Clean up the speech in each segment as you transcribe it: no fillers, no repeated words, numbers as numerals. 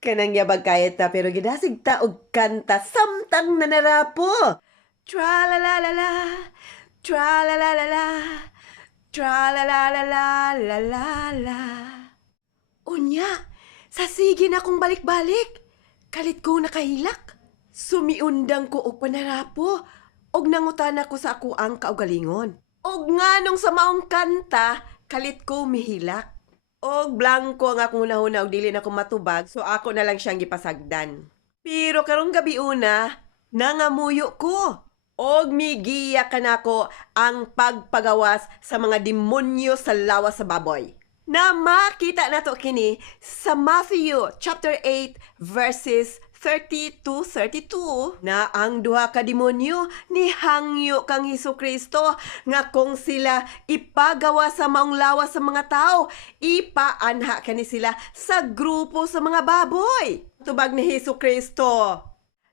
Kanang yabag kayat ta pero gidasig ta og kanta samtang nanarapo. Tra la la la la, tra la la la la, tra la la la la la la la. Unya, sasigin akong balik-balik. Kalit ko nakahilak. Sumiundang ko og panarapo og nangutan ako sa ako ang kaugalingon. Og nganong sa maong kanta, kalit ko mihilak. Og blanco ang akong hunahuna og dili na ko matubag, so ako na lang siyang gipasagdan. Pero karong gabi una, nangamuyo ko. Og migiya ka nako ang pagpagawas sa mga demonyo sa lawas sa baboy. Na makita nato kini sa Matthew chapter 8 verses 30-32 na ang duha ka demonyo ni hangyo kang Hesukristo nga kung sila ipagawa sa maong lawas sa mga tao, ipaanha kani sila sa grupo sa mga baboy. Tubag ni Hesukristo,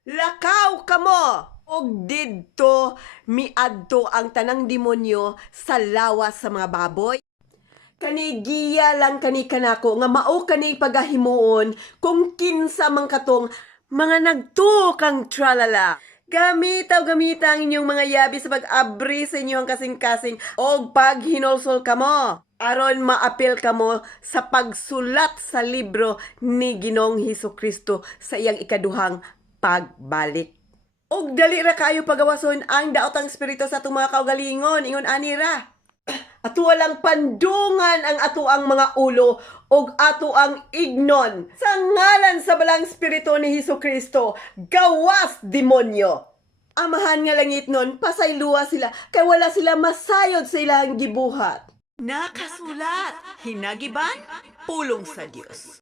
lakaw kamo! Og didto miadto ang tanang demonyo sa lawas sa mga baboy. Kanigiya lang kani kanako nga mao kani pagahimuon kung kinsa man katong mga nagtukang tralala. Gamita ang inyong mga yabi sa pag-abri sa inyong kasing-kasing o paghinolsol kamo. Aron maapil kamo sa pagsulat sa libro ni Ginoong Hesukristo sa iyang ikaduhang pagbalik. Og dali ra kayo pagawason ang daotang espiritu sa atong mga kaugalingon, ingon anira. Ato walang pandungan ang ato ang mga ulo og ato ang ignon sa ngalan sa balang espiritu ni Hesukristo. Gawas demonyo! Amahan nga langit nun, pasayluwa sila kay wala sila masayod sa ilang gibuhat. Nakasulat, hinagiban, pulong sa Dios.